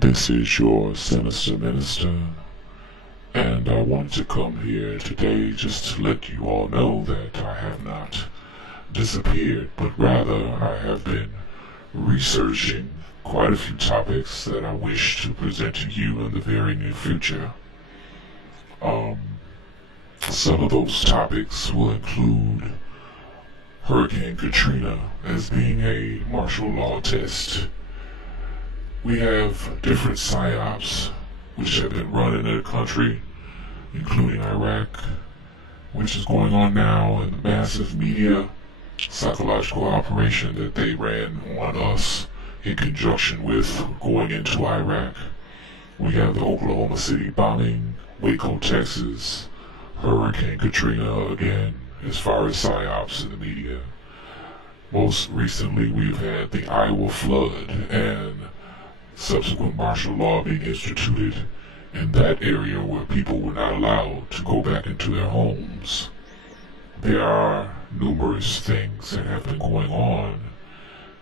This is your Sinister Minister, and I wanted to come here today just to let you all know that I have not disappeared, but rather I have been researching quite a few topics that I wish to present to you in the very near future. Um, some of those topics will include Hurricane Katrina as being a martial law test. We have different psyops which have been run in the country, including Iraq, which is going on now, and the massive media psychological operation that they ran on us in conjunction with going into Iraq. We have the Oklahoma City bombing, Waco, Texas, Hurricane Katrina again, as far as psyops in the media. Most recently, we've had the Iowa flood and subsequent martial law being instituted in that area where people were not allowed to go back into their homes. There are numerous things that have been going on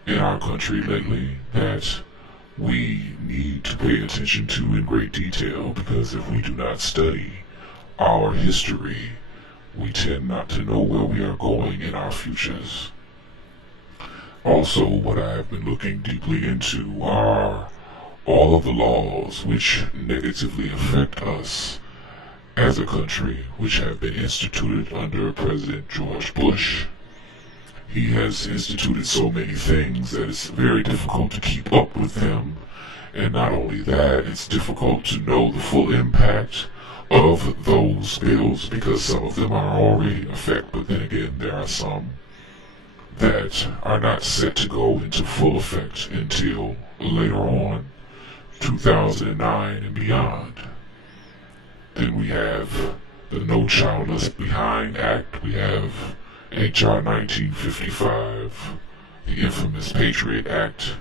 in our country lately that we need to pay attention to in great detail, because if we do not study our history, we tend not to know where we are going in our futures. Also, what I have been looking deeply into are all of the laws which negatively affect us as a country, which have been instituted under President George Bush. He has instituted so many things that it's very difficult to keep up with them, and not only that, it's difficult to know the full impact of those bills, because some of them are already in effect, but then again there are some that are not set to go into full effect until later on, 2009 and beyond. Then we have the No Child Left Behind Act, we have H.R. 1955, the infamous Patriot Act,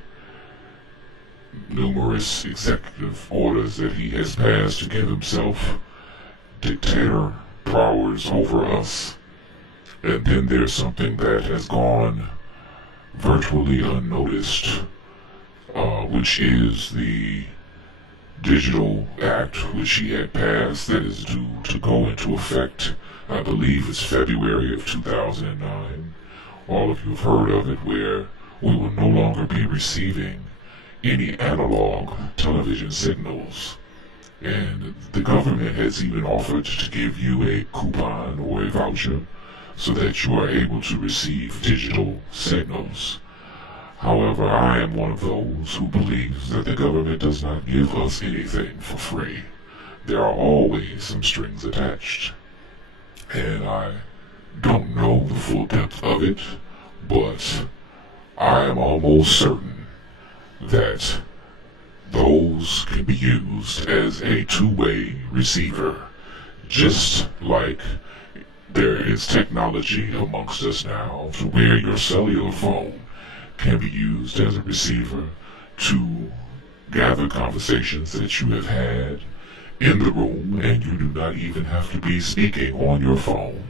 numerous executive orders that he has passed to give himself dictator powers over us. And then there's something that has gone virtually unnoticed, which is the Digital Act, which he had passed, that is due to go into effect, I believe it's February of 2009. All of you have heard of it, where we will no longer be receiving any analog television signals. And the government has even offered to give you a coupon or a voucher so that you are able to receive digital signals. However, I am one of those who believes that the government does not give us anything for free. There are always some strings attached. And I don't know the full depth of it, but I am almost certain that those can be used as a two-way receiver, just like there is technology amongst us now to where your cellular phone can be used as a receiver to gather conversations that you have had in the room, and you do not even have to be speaking on your phone.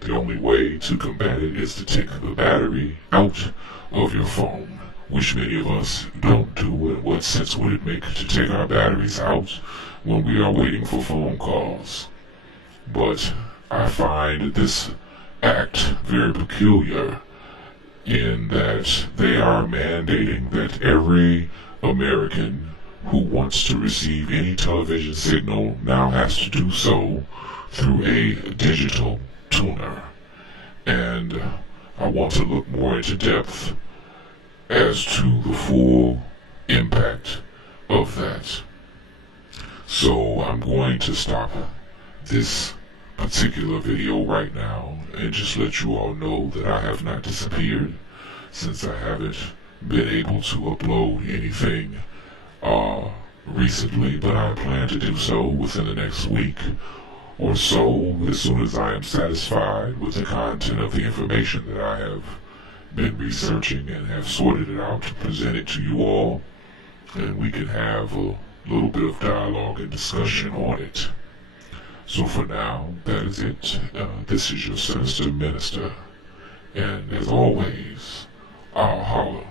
The only way to combat it is to take the battery out of your phone, which many of us don't do. And what sense would it make to take our batteries out when we are waiting for phone calls? But I find this act very peculiar in that they are mandating that every American who wants to receive any television signal now has to do so through a digital tuner. And I want to look more into depth as to the full impact of that. So I'm going to stop this particular video right now and just let you all know that I have not disappeared, since I haven't been able to upload anything recently, but I plan to do so within the next week or so, as soon as I am satisfied with the content of the information that I have been researching and have sorted it out to present it to you all, and we can have a little bit of dialogue and discussion on it. So for now, that is it. This is your Sinister Minister, and as always, I'll holler.